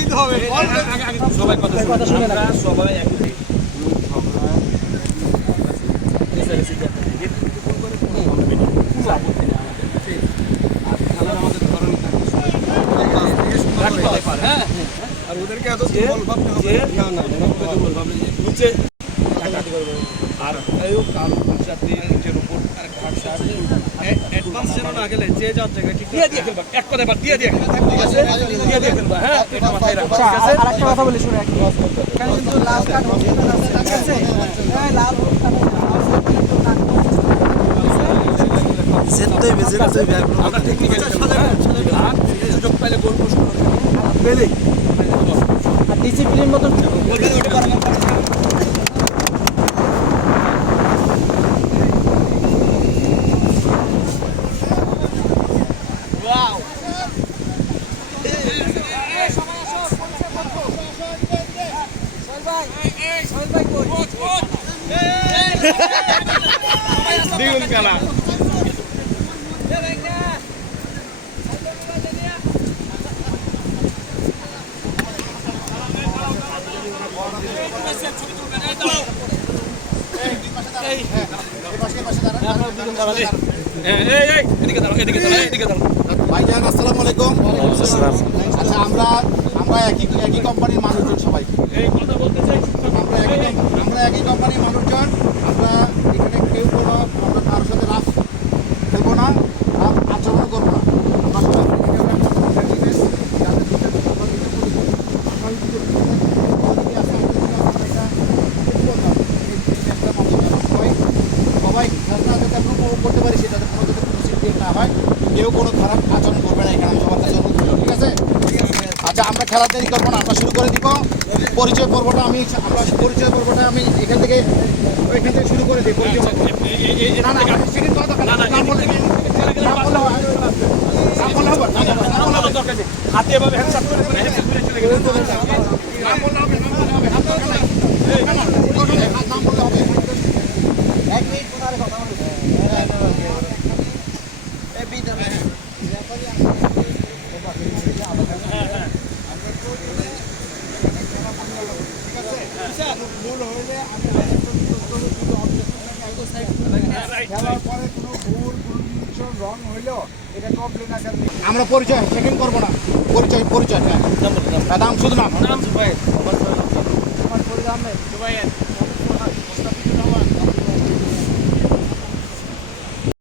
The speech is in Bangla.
দিতে হবে। সবাই কথা শুনে সবাই হ্যাঁ আর ওদেরকে এত দুর্বল ভাবতে হবে না না নিচে। আর এই কাল সাথে এক কথা হ্যাঁ? আচ্ছা বলি শুনে কিন্তু লাল কার্ড আছে? হ্যাঁ লাল আমরা টেকনিক্যাল খেলব হ্যাঁ আর সুযোগ পাইলে গোল পোস্ট করব আর ডিসিপ্লিন মতো দ্বিগুণ খেলা এই এই এদিকে দাঁড়াও এদিকে দাঁড়াও এদিকে দাঁড়াও ভাইজান আসসালামু আলাইকুম আচ্ছা আমরা আমরা একই একই কোম্পানির মানুষজন সবাই। এই কথা বলতে আমরা একই আমরা একই কোম্পানির মানুষজন আমরা এখানে কেউ কোনো আমরা কারোর সাথে রাফ খেলব না রাফ আচরণ করব না আমরা সবাই এখানে আমরা friendliness, যাদের সাথে আমরা দিতে পারি, আমরা যদি এদিকে আসি, আমাদের দিকে আসি, এটা ঠিক বললাম। এই জিনিসটা মাথায় রাখব। সবাই সবাই খেলনা যাতে আমরা উপভোগ করতে পারি সেটা যাতে কোনো যাতে কোনো সিদ্ধির না হয় কেউ কোনো খারাপ আচরণ করবে না এখানে সবার কাছে অনুরোধ ঠিক আছে আচ্ছা আমরা খেলা দেরি করব না আমরা শুরু করে দিব পরিচয় পর্বটা আমি আমরা পরিচয় পর্বটা আমি এখান থেকে এখান থেকে শুরু করে দিই পরিচয় পর্ব। না না কথা হাতে এভাবে হ্যান্ডসাপ করে করে চলে গেলে নাম বললে হবে, নাম বললে হবে। হাত দরকার নাই। না, না, দরকার নাই, হাত নাম বললে হবে। এক মিনিট কোথায় কথা বলুন। খেলার পরে কোনো ভুল কোনো কিছু রং হইলেও এটা কমপ্লেন আকার আমরা পরিচয় সেকেন্ড করব না। পরিচয় পরিচয় হ্যাঁ। নাম শুধু নাম নাম। ভাই আমার নেই।